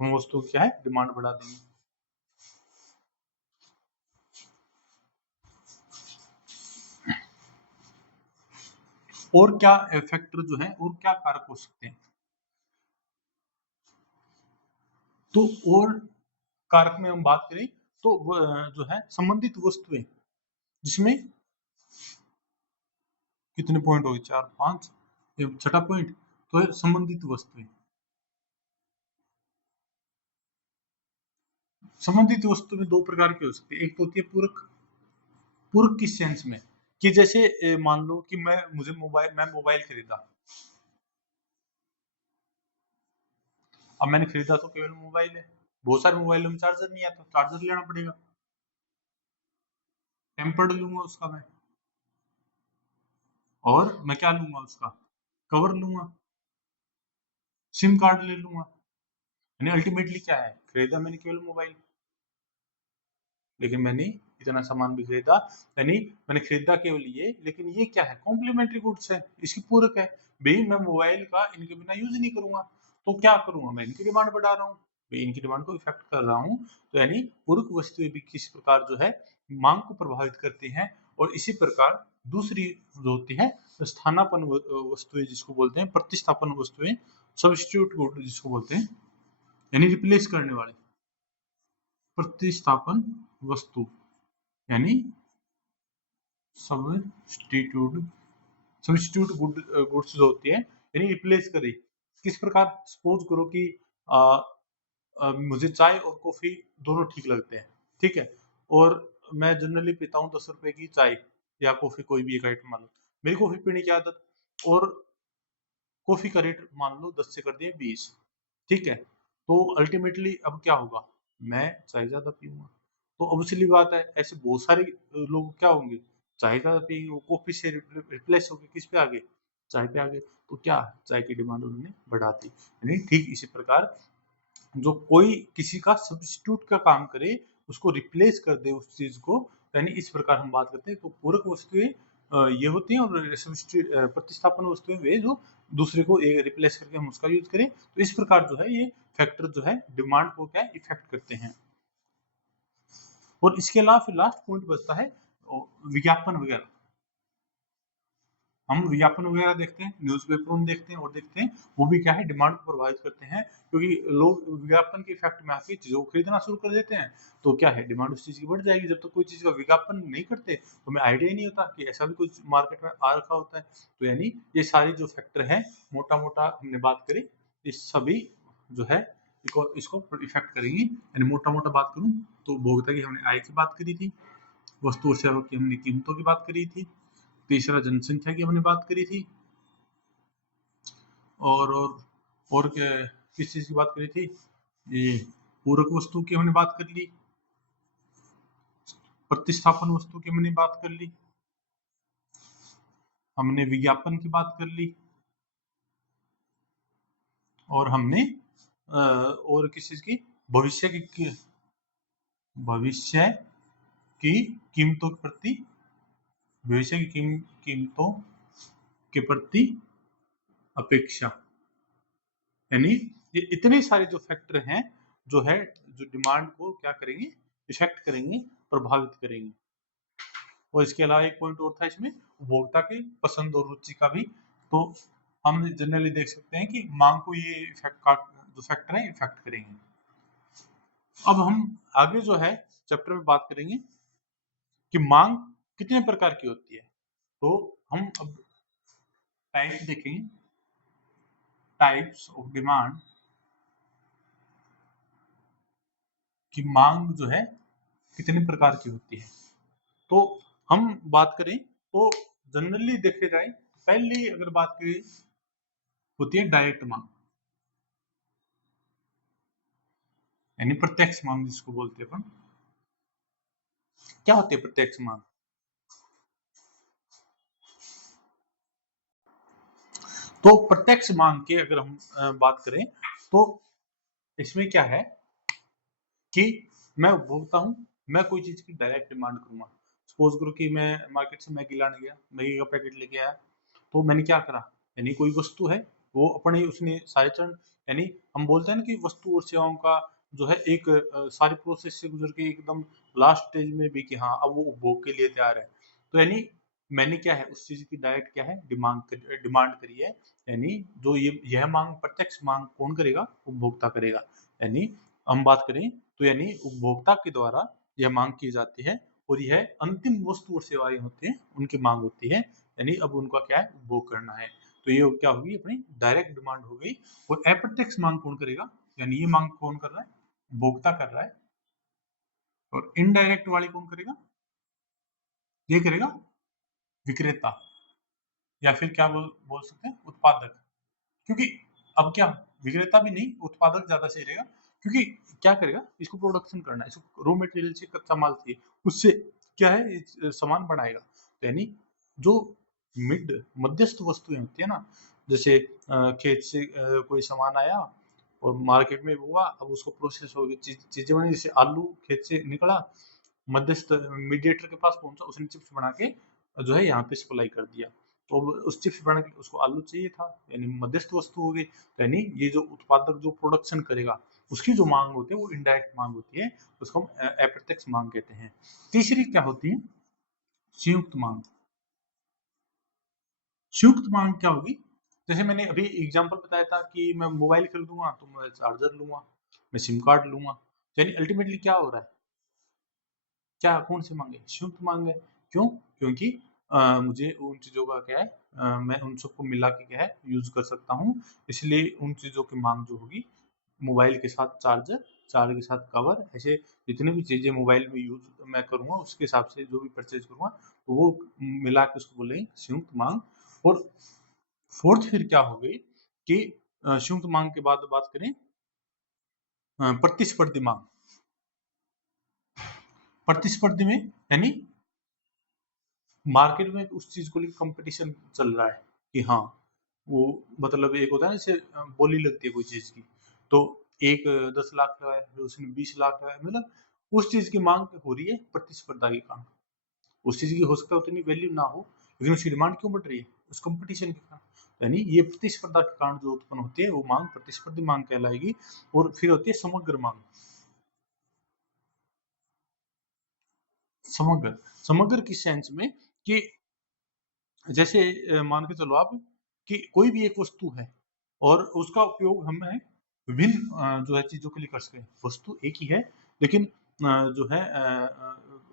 हम वस्तु की क्या है डिमांड बढ़ा देंगे। और क्या फैक्टर जो है, और क्या कारक हो सकते हैं, तो और कारक में हम बात करें तो जो है संबंधित वस्तुएं, जिसमें कितने पॉइंट हो गए, 4 5, ये छठा पॉइंट तो है संबंधित वस्तुएं। संबंधित वस्तु में 2 प्रकार की हो सकती है, एक तो होती है पूरक। पूरक किस सेंस में, कि जैसे मान लो कि मैं मोबाइल खरीदा, अब मैंने खरीदा तो केवल मोबाइल है, बहुत सारे मोबाइलों में चार्जर नहीं आता, चार्जर लेना पड़ेगा, टेम्पर्ड लूंगा उसका मैं, और मैं क्या लूंगा उसका, कवर लूंगा, सिम कार्ड ले लूंगा। यानी अल्टीमेटली क्या है, खरीदा मैंने केवल मोबाइल, लेकिन मैंने इतना सामान भी खरीदा, यानी मैंने खरीदा केवल ये, लेकिन ये क्या है, कॉम्प्लीमेंट्री गुड्स है, इसकी पूरक है। भाई मैं मोबाइल का इनके बिना यूज नहीं करूंगा, तो क्या करूंगा, मैं इनकी डिमांड बढ़ा रहा हूँ, भाई इनकी डिमांड को इफेक्ट कर रहा हूँ। तो यानी पूरक वस्तुएं भी किस प्रकार जो है मांग को प्रभावित करती हैं। और इसी प्रकार दूसरी जो होती है स्थानापन्न वस्तुएं, जिसको बोलते हैं प्रतिस्थापन वस्तुएं, सब्स्टिट्यूट गुड जिसको बोलते हैं, यानी रिप्लेस करने वाले, प्रतिस्थापन वस्तु, यानी सब्स्टिट्यूट, सब्स्टिट्यूट गुड्स जो होती है, यानी रिप्लेस करे। किस प्रकार, सपोज करो कि आ, मुझे चाय और कॉफी दोनों ठीक लगते हैं, ठीक है, और मैं जनरली पीता हूँ 10 रुपए की चाय या कॉफी, कोई भी एक आइटम मान लो, मेरी कॉफी पीने की आदत, और कॉफी का रेट मान लो 10 से कर दिया 20, ठीक है, तो अल्टीमेटली अब क्या होगा, मैं चाय ज्यादा पीऊंगा। तो ऑब्वियसली बात है, ऐसे बहुत सारे लोग क्या होंगे, चाय ज्यादा पिएंगे, वो कॉफी से रिप्लेस होकर किस पे आ गए, चाय पे आ गए। तो क्या, चाय की डिमांड उन्होंने बढ़ा दी। यानी ठीक इसी प्रकार जो कोई किसी का सब्स्टिट्यूट का काम करे, उसको रिप्लेस कर दे उस चीज को, यानी इस प्रकार हम बात करते हैं। तो पूरक वस्तुएं ये होती हैं, और प्रतिस्थापन वस्तुएं वे जो दूसरे को रिप्लेस करके हम उसका यूज करें। तो इस प्रकार जो है ये फैक्टर जो है डिमांड को क्या इफेक्ट करते हैं। और इसके अलावा फिर लास्ट पॉइंट बचता है विज्ञापन वगैरह। हम विज्ञापन वगैरह देखते हैं, न्यूज़पेपर में देखते हैं और देखते हैं, वो भी क्या है, डिमांड को प्रभावित करते हैं, क्योंकि लोग विज्ञापन के इफेक्ट में आके चीजों को खरीदना शुरू कर देते हैं, तो क्या है, डिमांड उस चीज की बढ़ जाएगी। जब तक कोई चीज का विज्ञापन नहीं करते तो हमें आइडिया ही नहीं होता कि ऐसा भी कुछ मार्केट में आ रखा होता है। तो यानी ये सारी जो फैक्टर है, मोटा मोटा हमने बात करी, इस सभी जो है इसको इफेक्ट करेंगी। यानी मोटा मोटा बात करूं तो उपभोक्ता की हमने आय की बात करी थी, वस्तु और सेवा की हमने कीमतों की बात करी थी, तीसरा जनसंख्या की हमने बात करी थी, और क्या, किस चीज की बात करी थी, ये पूरक वस्तु की हमने बात कर ली, प्रतिस्थापन वस्तु की हमने बात कर ली, हमने विज्ञापन की बात कर ली, और हमने और किस चीज की, भविष्य की कीमतों के प्रति, भविष्य की कीमतों के प्रति अपेक्षा। यानी ये इतने सारे जो फैक्टर हैं जो है, जो डिमांड को क्या करेंगे, इफेक्ट करेंगे, प्रभावित करेंगे। और इसके अलावा एक पॉइंट और था इसमें, उपभोक्ता की पसंद और रुचि का भी। तो हम जनरली देख सकते हैं कि मांग को ये जो फैक्टर है इफेक्ट करेंगे। अब हम आगे जो है चैप्टर में बात करेंगे कि मांग कितने प्रकार की होती है। तो हम अब टाइप देखेंगे, टाइप्स ऑफ डिमांड, कि मांग जो है कितने प्रकार की होती है। तो हम बात करें तो जनरली देखे जाए, पहले अगर बात करें होती है डायरेक्ट मांग, यानी प्रत्यक्ष मांग जिसको बोलते हैं अपन। क्या होती है प्रत्यक्ष मांग? तो प्रत्यक्ष मांग की अगर हम बात करें तो इसमें क्या है कि मैं उपभोक्ता हूं, मैं कोई चीज की डायरेक्ट डिमांड करूंगा। सपोज करो कि मैं मार्केट से मैगी लाने गया, मैगी का पैकेट लेके आया, तो मैंने क्या करा, यानी कोई वस्तु है वो अपने उसने सारे चरण, यानी हम बोलते हैं ना कि वस्तु और सेवाओं का जो है एक सारी प्रोसेस से गुजर के एकदम लास्ट स्टेज में भी कि हाँ अब वो उपभोग के लिए तैयार है। तो यानी मैंने क्या है उस चीज की डायरेक्ट क्या है डिमांड करी है। यानी जो यह मांग, प्रत्यक्ष मांग कौन करेगा, उपभोक्ता करेगा। यानी हम बात करें तो यानी उपभोक्ता के द्वारा यह मांग की जाती है, और यह अंतिम वस्तु और सेवाएं होती हैं उनकी मांग होती है। यानी अब उनका क्या है, उपभोग करना है। तो ये क्या होगी, अपनी डायरेक्ट डिमांड हो गई। और अप्रत्यक्ष मांग कौन करेगा, यानी ये मांग कौन कर रहा है, उपभोक्ता कर रहा है। और इनडायरेक्ट वाली कौन करेगा, ये करेगा विक्रेता, या फिर क्या बोल सकते हैं, उत्पादक। क्योंकि अब क्या, विक्रेता भी नहीं, उत्पादक ज्यादा सही रहेगा। क्योंकि क्या करेगा, इसको प्रोडक्शन करना है, इसको रॉ मटेरियल से, कच्चा माल चाहिए, उससे क्या है सामान बनाएगा। तो यानी जो मध्यस्थ वस्तुएं होती है ना, जैसे खेत से कोई सामान आया और मार्केट में हुआ, अब उसको प्रोसेस हो गई, चीजें बनी, जैसे आलू खेत से निकला, मध्यस्थ मीडिएटर के पास पहुंचा, उसने चिप्स बना के जो है यहाँ पे सप्लाई कर दिया। तो उस चिप्स बनाने के लिए उसको आलू चाहिए था, यानी मध्यस्थ वस्तु हो गई। तो यानी ये जो उत्पादक जो प्रोडक्शन करेगा, उसकी जो मांग होती है वो इनडायरेक्ट मांग होती है, उसको हम अप्रत्यक्ष मांग कहते हैं। तीसरी क्या होती है, संयुक्त मांग। संयुक्त मांग क्या होगी, जैसे मैंने अभी एग्जांपल बताया था कि मैं मोबाइल खरीदूंगा तो मैं चार्जर लूंगा, मैं सिम कार्ड लूंगा। तो यानी अल्टीमेटली क्या हो रहा है, क्या कौन सी मांग है, संयुक्त मांग है। क्यों, क्योंकि मुझे उन चीजों का क्या है, मैं उन सबको मिला के क्या है यूज कर सकता हूँ। इसलिए उन चीजों की मांग जो होगी, मोबाइल के साथ चार्जर, चार्जर के साथ कवर, ऐसे जितनी भी चीजें मोबाइल में यूज मैं करूंगा उसके हिसाब से जो भी परचेज करूंगा, तो वो मिला के उसको बोलेंगे संयुक्त मांग। और फोर्थ फिर क्या हो गई कि संयुक्त मांग के बाद बात करें प्रतिस्पर्धी मांग। प्रतिस्पर्धी में यानी मार्केट में उस चीज को लेकर कंपटीशन चल रहा है कि हाँ, वो मतलब एक होता है ना, जैसे बोली लगती है कोई चीज की, तो एक 10 लाख का है, फिर उसने 20 लाख का है, मतलब उस चीज की मांग हो रही है प्रतिस्पर्धा के कारण। उस चीज की हो सकता है उतनी वैल्यू ना हो, लेकिन उसकी डिमांड क्यों बढ़ रही है, उस कंपटीशन के कारण। यानी ये प्रतिस्पर्धा के कारण जो उत्पन्न होती है वो मांग प्रतिस्पर्धी मांग कहलाएगी। और फिर होती है समग्र मांग। समग्र समग्र किस सेंस में कि जैसे मान के चलो आप कि कोई भी एक वस्तु है और उसका उपयोग हम है विभिन्न जो है चीजों के लिए कर सकें। वस्तु एक ही है लेकिन जो है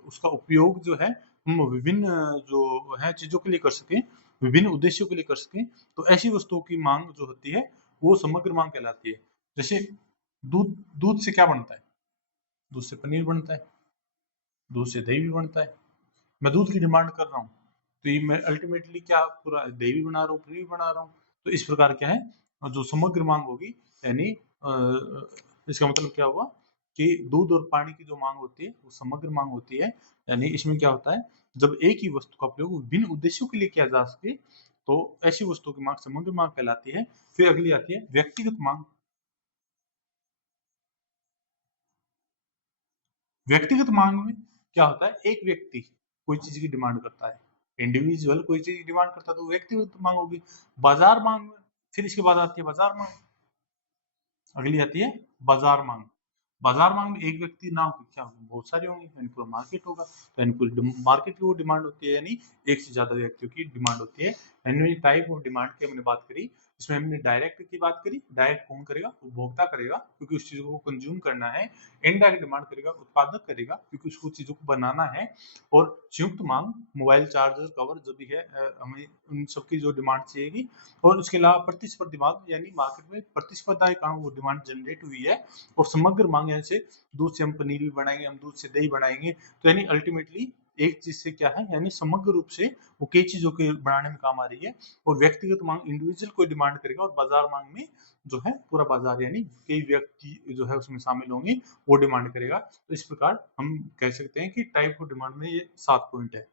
उसका उपयोग जो है हम विभिन्न जो है चीजों के लिए कर सकें, विभिन्न उद्देश्यों के लिए कर सकें, तो ऐसी वस्तुओं की मांग जो होती है वो समग्र मांग कहलाती है। जैसे दूध दूध से क्या बनता है? दूध से पनीर बनता है, दूध से दही भी बनता है। मैं दूध की डिमांड कर रहा हूँ तो ये मैं अल्टीमेटली क्या पूरा दही भी बना रहा हूँ, पनीर भी बना रहा हूँ। तो इस प्रकार क्या है जो समग्र मांग होगी यानी इसका मतलब क्या हुआ कि दूध और पानी की जो मांग होती है वो समग्र मांग होती है। यानी इसमें क्या होता है जब एक ही वस्तु का उपयोग विभिन्न उद्देश्यों के लिए किया जा सके तो ऐसी वस्तुओं की मांग समग्र मांग कहलाती है। फिर अगली आती है व्यक्तिगत मांग। व्यक्तिगत मांग में क्या होता है एक व्यक्ति कोई चीज की डिमांड करता है, इंडिविजुअल कोई चीज की डिमांड करता है तो व्यक्तिगत मांग होगी। बाजार मांग में फिर इसके बाद आती है बाजार मांग। अगली आती है बाजार मांग। बाजार मांग में एक व्यक्ति ना हो क्या होगा बहुत सारे होंगे यानी पूरा मार्केट होगा तो यानी पूरी मार्केट की वो डिमांड होती है यानी एक से ज्यादा व्यक्तियों की डिमांड होती है। यानी टाइप ऑफ डिमांड की हमने बात करी, इसमें हमने डायरेक्ट की बात करी, डायरेक्ट कौन करेगा उपभोक्ता करेगा क्योंकि उस चीज को कंज्यूम करना है। इनडायरेक्ट डिमांड करेगा उत्पादक करेगा क्योंकि उसको चीजों को बनाना है। और संयुक्त मांग मोबाइल चार्जर कवर जो भी है हमें उन सबकी जो डिमांड चाहिएगी। और उसके अलावा प्रतिस्पर्धी मांग यानी मार्केट में प्रतिस्पर्धा के कारण वो डिमांड जनरेट हुई है। और समग्र मांग यानी से दूध से हम पनीर भी बनाएंगे, हम दूध से दही बनाएंगे तो यानी अल्टीमेटली एक चीज से क्या है यानी समग्र रूप से वो कई चीजों के बनाने में काम आ रही है। और व्यक्तिगत मांग इंडिविजुअल कोई डिमांड करेगा और बाजार मांग में जो है पूरा बाजार यानी कई व्यक्ति जो है उसमें शामिल होंगे वो डिमांड करेगा। तो इस प्रकार हम कह सकते हैं कि टाइप ऑफ डिमांड में ये 7 पॉइंट है।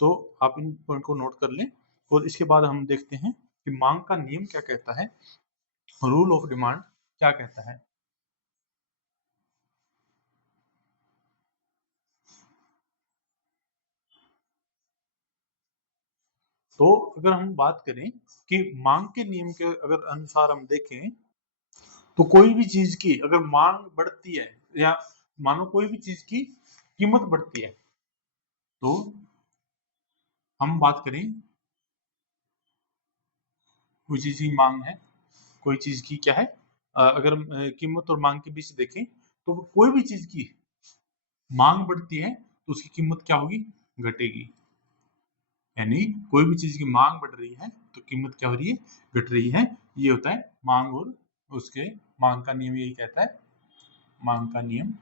तो आप इन पॉइंट को नोट कर लें। और इसके बाद हम देखते हैं कि मांग का नियम क्या कहता है, रूल ऑफ डिमांड क्या कहता है। तो अगर हम बात करें कि मांग के नियम के अगर अनुसार हम देखें तो कोई भी चीज की अगर मांग बढ़ती है या मानो कोई भी चीज की कीमत बढ़ती है तो हम बात करें कोई चीज की मांग है, कोई चीज की क्या है अगर हम कीमत और मांग के बीच देखें तो कोई भी चीज की मांग बढ़ती है तो उसकी कीमत क्या होगी घटेगी। यानी कोई भी चीज की मांग बढ़ रही है तो कीमत क्या हो रही है घट रही है। ये होता है मांग और उसके मांग का नियम यही कहता है। मांग का नियम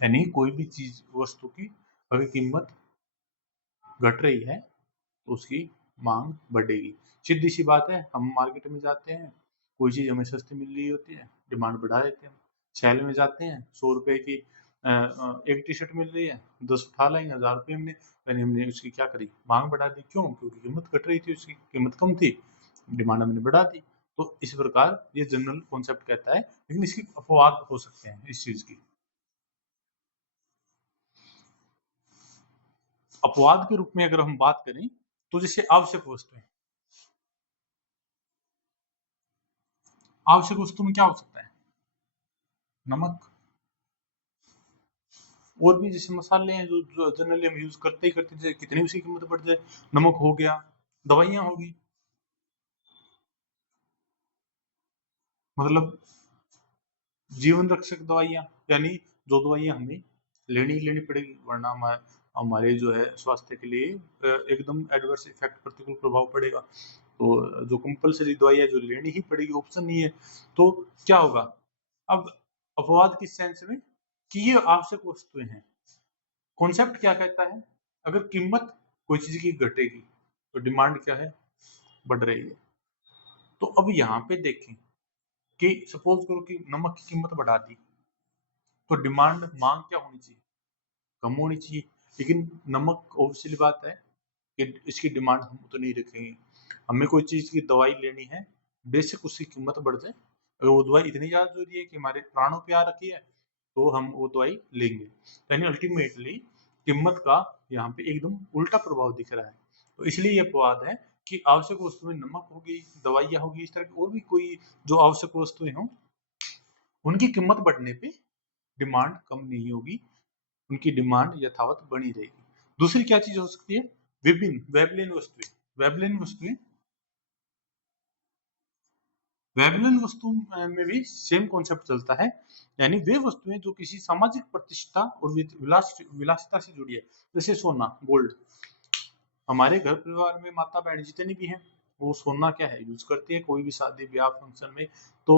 यानी कोई भी चीज वस्तु की अगर कीमत घट रही है तो उसकी मांग बढ़ेगी। सीधी सी बात है हम मार्केट में जाते हैं कोई चीज हमें सस्ती मिल रही होती है डिमांड बढ़ा देते हैं। सेल में जाते हैं 100 रुपए की एक टी शर्ट मिल रही है 10 उठा लेंगे 1000 रुपये हमने यानी हमने उसकी क्या करी मांग बढ़ा दी। क्यों? क्योंकि कीमत घट रही थी उसकी कीमत कम थी डिमांड हमने बढ़ा दी। तो इस प्रकार ये जनरल कॉन्सेप्ट कहता है लेकिन इसकी अपवाद हो सकते हैं इस चीज की। अपवाद के रूप में अगर हम बात करें तो जैसे आवश्यक वस्तुएं, आवश्यक वस्तु में क्या हो सकता है नमक। और भी जैसे मसाले हैं जो जनरली हम यूज करते ही करते थे कितनी उसकी कीमत बढ़ जाए। नमक हो गया, दवाइयाँ होगी मतलब जीवन रक्षक दवाइयाँ यानी जो दवाइयाँ हमें लेनी ही लेनी पड़ेगी वरना हमारे जो है स्वास्थ्य के लिए एकदम एडवर्स इफेक्ट प्रतिकूल प्रभाव पड़ेगा। तो जो कंपल्सरी दवाइयाँ जो लेनी ही पड़ेगी ऑप्शन नहीं है। तो क्या होगा अब अपवाद किस सेंस में कि ये आवश्यक वस्तुएं हैं। कॉन्सेप्ट क्या कहता है अगर कीमत कोई चीज की घटेगी तो डिमांड क्या है बढ़ रही है। तो अब यहाँ पे देखें कि सपोज करो कि नमक की कीमत बढ़ा दी तो डिमांड मांग क्या होनी चाहिए कम होनी चाहिए। लेकिन नमक ऑब्वियसली बात है कि इसकी डिमांड हम तो नहीं रखेंगे। हमें कोई चीज की दवाई लेनी है बेशक उसकी कीमत बढ़ जाए अगर वो दवाई इतनी ज्यादा जरूरी है कि हमारे प्राणों पे आ रखी है तो हम वो दवाई लेंगे। यानी अल्टीमेटली कीमत का यहाँ पे एकदम उल्टा प्रभाव दिख रहा है। तो इसलिए ये अपवाद है कि आवश्यक वस्तुएं नमक होगी दवाइयाँ होगी इस तरह की और भी कोई जो आवश्यक वस्तुएं हों उनकी कीमत बढ़ने पे डिमांड कम नहीं होगी। उनकी डिमांड यथावत बनी रहेगी। दूसरी क्या चीज हो सकती है? विभिन्न वेबलेन वस्तुएं। वेबलेन वस्तुएं, वेबलेन वस्तु में भी सेम कॉन्सेप्ट चलता है, यानी वे वस्तुएं जो किसी सामाजिक प्रतिष्ठा और विलासिता से जुड़ी है, जैसे सोना, गोल्ड। हमारे घर परिवार में माता बहन जितनी भी हैं, वो सोना क्या है यूज करती है कोई भी शादी ब्याह फंक्शन में। तो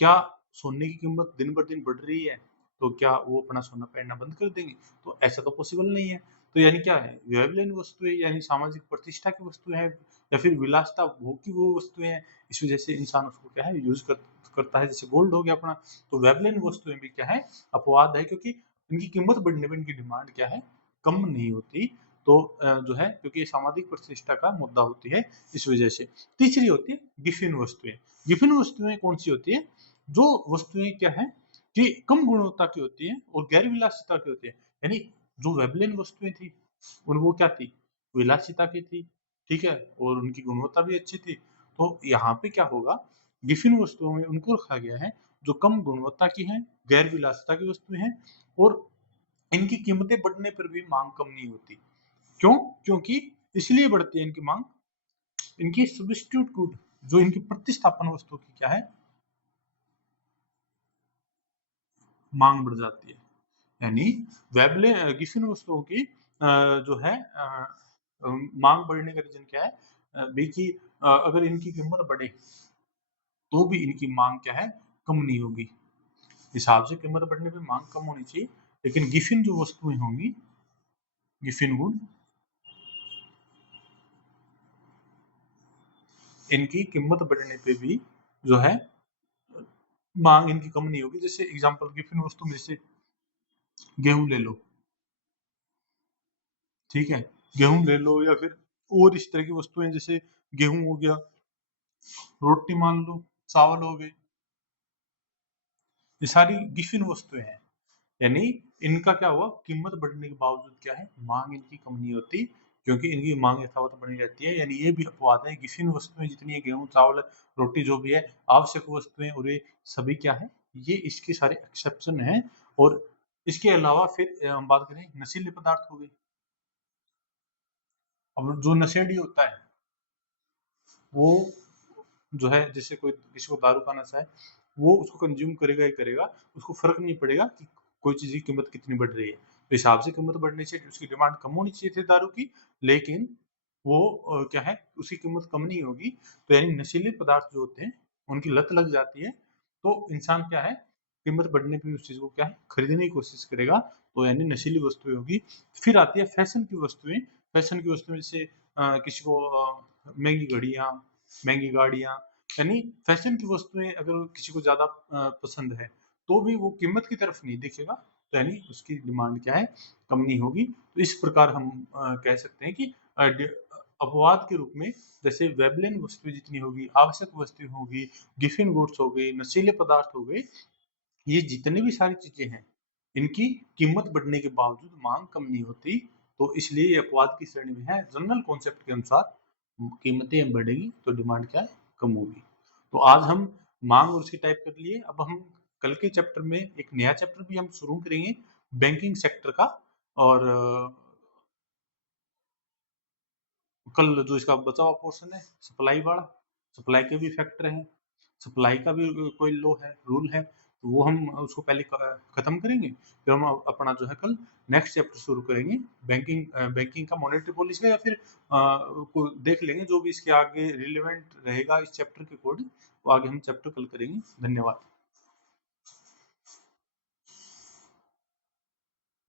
क्या सोने की कीमत दिन ब दिन बढ़ रही है, तो क्या वो अपना सोना पहनना बंद कर देंगे? तो ऐसा तो पॉसिबल नहीं है। तो यानी क्या है, व्यवहारिक वस्तुएं यानी सामाजिक प्रतिष्ठा की वस्तुएं हैं, या फिर विलासिता भोग की वो वस्तुएं हैं, इस वजह से इंसान उसको क्या है यूज करता है। जैसे गोल्ड हो गया अपना, तो वेबलेन वस्तुएं भी क्या है, अपवाद है, क्योंकि इनकी कीमत बढ़ने पर इनकी डिमांड क्या है, कम नहीं होती। तो जो है, क्योंकि ये सामाजिक प्रतिष्ठा का मुद्दा होती है, इस वजह से। तीसरी होती है गिफिन वस्तुएं। गिफिन वस्तुएं कौन सी होती है? जो वस्तुएं क्या है कि कम गुणवत्ता की होती है और गैर विलासिता की होती है। यानी जो वेबलेन वस्तुएं थी, उन वो क्या थी, विलासिता की थी, ठीक है, और उनकी गुणवत्ता भी अच्छी थी। तो यहाँ पे क्या होगा, गिफिन वस्तुओं में उनको रखा गया है जो कम गुणवत्ता की हैं, गैर विलासिता की वस्तुएं हैं, और इनकी कीमतें बढ़ने पर भी मांग कम नहीं होती। क्यों? क्योंकि इसलिए बढ़ती है इनकी मांग, इनकी सब्स्टिट्यूट गुड, जो इनकी प्रतिस्थापन वस्तु की क्या है, मांग बढ़ जाती है। यानी वेबले गिफिन वस्तुओं की जो है मांग बढ़ने का रीजन क्या है, देखिए अगर इनकी कीमत बढ़े तो भी इनकी मांग क्या है, कम नहीं होगी। हिसाब से कीमत बढ़ने पे मांग कम होनी चाहिए, लेकिन गिफिन जो वस्तुएं होंगी, गिफिन गुड, इनकी कीमत बढ़ने पे भी जो है मांग इनकी कम नहीं होगी। जैसे एग्जांपल गिफिन वस्तु में जैसे गेहूं ले लो, ठीक है, गेहूं ले लो, या फिर और इस तरह की वस्तुएं, जैसे गेहूं हो गया, रोटी मान लो, चावल हो गए, ये सारी गिफिन वस्तुएं हैं। यानी इनका क्या हुआ, कीमत बढ़ने के बावजूद क्या है, मांग इनकी कम नहीं होती, क्योंकि इनकी मांग यथावत बनी रहती है। यानी ये भी अपवाद है, गिफिन वस्तुएं जितनी है, गेहूं चावल रोटी जो भी है, आवश्यक वस्तुएं, और ये सभी क्या है, ये इसके सारे एक्सेप्शन है। और इसके अलावा फिर हम बात करें नशीले पदार्थ हो गए। अब जो नशेड़ी होता है, वो जो है, जैसे कोई किसी को दारू का नशा है, वो उसको कंज्यूम करेगा ही करेगा, उसको फर्क नहीं पड़ेगा कि कोई चीज की कीमत कितनी बढ़ रही है। तो हिसाब से कीमत बढ़नी चाहिए, उसकी डिमांड कम होनी चाहिए थी दारू की, लेकिन वो क्या है, उसकी कीमत कम नहीं होगी। तो यानी नशीले पदार्थ जो होते हैं, उनकी लत लग जाती है, तो इंसान क्या है, कीमत बढ़ने पर उस चीज को क्या है, खरीदने की कोशिश करेगा। तो यानी नशीली वस्तुएं होगी। फिर आती है फैशन की वस्तुएं। फैशन की वस्तुएं जैसे किसी को महंगी घड़ियां, महंगी गाड़ियां, यानी फैशन की वस्तुएं अगर किसी को ज्यादा पसंद है, तो भी वो कीमत की तरफ नहीं देखेगा, तो यानी उसकी डिमांड क्या है, कम नहीं होगी। तो इस प्रकार हम कह सकते हैं कि अपवाद के रूप में, जैसे वेबलेन वस्तु जितनी होगी, आवश्यक वस्तु होगी, गिफिन गुड्स हो गई, नशीले पदार्थ हो गए, ये जितनी भी सारी चीजें हैं, इनकी कीमत बढ़ने के बावजूद मांग कम नहीं होती। तो इसलिए ये अपवाद की श्रेणी में है। जनरल कॉन्सेप्ट के अनुसार कीमतें बढ़ेगी तो डिमांड क्या है, कम होगी। तो आज हम मांग और उसकी टाइप कर लिए। अब हम कल के चैप्टर में एक नया चैप्टर भी हम शुरू करेंगे, बैंकिंग सेक्टर का। और कल जो इसका बचा हुआ पोर्शन है, सप्लाई वाला, सप्लाई के भी फैक्टर हैं, सप्लाई का भी कोई लॉ है, रूल है, तो वो हम उसको पहले खत्म करेंगे। फिर हम अपना जो है कल नेक्स्ट चैप्टर शुरू करेंगे, बैंकिंग बैंकिंग का, मॉनेटरी पॉलिसी का, या फिर को देख लेंगे जो भी इसके आगे रिलेवेंट रहेगा इस चैप्टर के अकॉर्डिंग, वो आगे हम चैप्टर कल करेंगे। धन्यवाद।